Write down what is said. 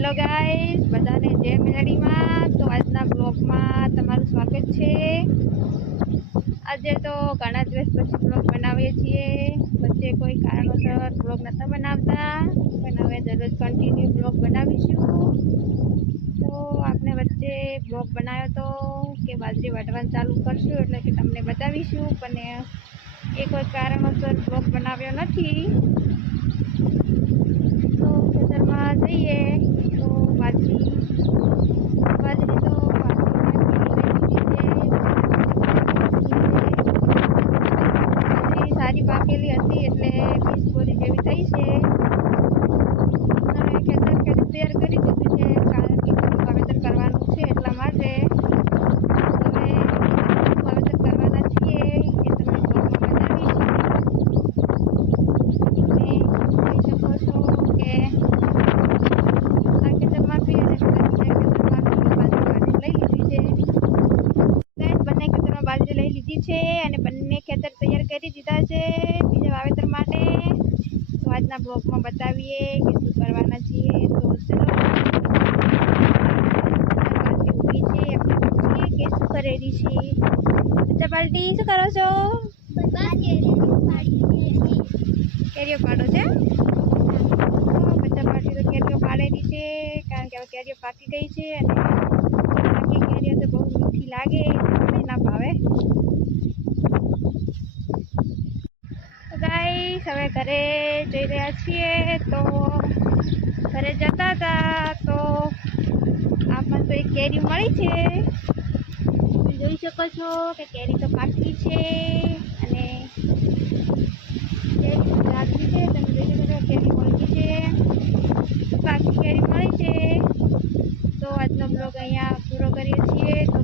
Hello guys, બધાને જય મેલડીમાં। તો આજના બ્લોગમાં તમારું સ્વાગત છે। આજે તો ઘણા દિવસ પછી બ્લોગ બનાવીએ છીએ। વચ્ચે કોઈ કારણોસર બ્લોગ નહોતા બનાવતા, પણ હવે દરરોજ કન્ટિન્યુ બ્લોગ બનાવીશું। તો આપણે વચ્ચે બ્લોગ બનાવ્યો તો કે બાજરી વાટવાનું ચાલુ કરશું, એટલે કે તમને બતાવીશું, પણ એ કોઈ કારણોસર બ્લોગ બનાવ્યો નથી। તો ખેતરમાં જઈએ તો બાજરી તો બાજરી સારી પાકેલી હતી, એટલે 20 બોરી જેવી થઈ છે। હવે ખેતર તૈયાર કરી દીધું છે, કારણ કે વાવેતર કરવાનું છે, એટલા માટે હવે વાવેતર કરવાના છીએ એ તમને બ્લોગમાં બતાવીશું। તમે જોઈ શકો છો કે ખેતરમાં બી અને ખેતરમાં બી બાજરી લઈ લીધી છે। બંને ખેતરમાં બાજરી લઈ લીધી છે અને બંને ખેતર તૈયાર કરી દીધા છે બીજા વાવેતર માટે। તો આજના બ્લોગમાં બતાવીએ કે શું કરવાના છીએ। તો ચલો બાલટી ઊભી છે, આપણે પૂછીએ કે શું કરેલી છે। અચ્છા બાલટી, શું કરો છો? કેરીઓ પાડો છે। બચ્ચા પાર્ટી તો કેરીઓ પાડેલી છે, કારણ કે હવે કેરીઓ પાકી ગઈ છે અને પાકી કેરીઓ તો બહુ મીઠી લાગે, એટલે ના ભાવે। તો ગાઈસ, હવે ઘરે જઈ રહ્યા છીએ। તો ઘરે જતા હતા તો આપણને તો એક કેરી મળી છે, તમે જોઈ શકો છો કે કેરી તો પાકી છે અને કેરી લાગી છે, તમે જોઈ શકો છો કેરી મળી છે, પાકી કેરી મળી છે। તો આજનો બ્લોગ અહીંયા પૂરો કરીએ છીએ। તો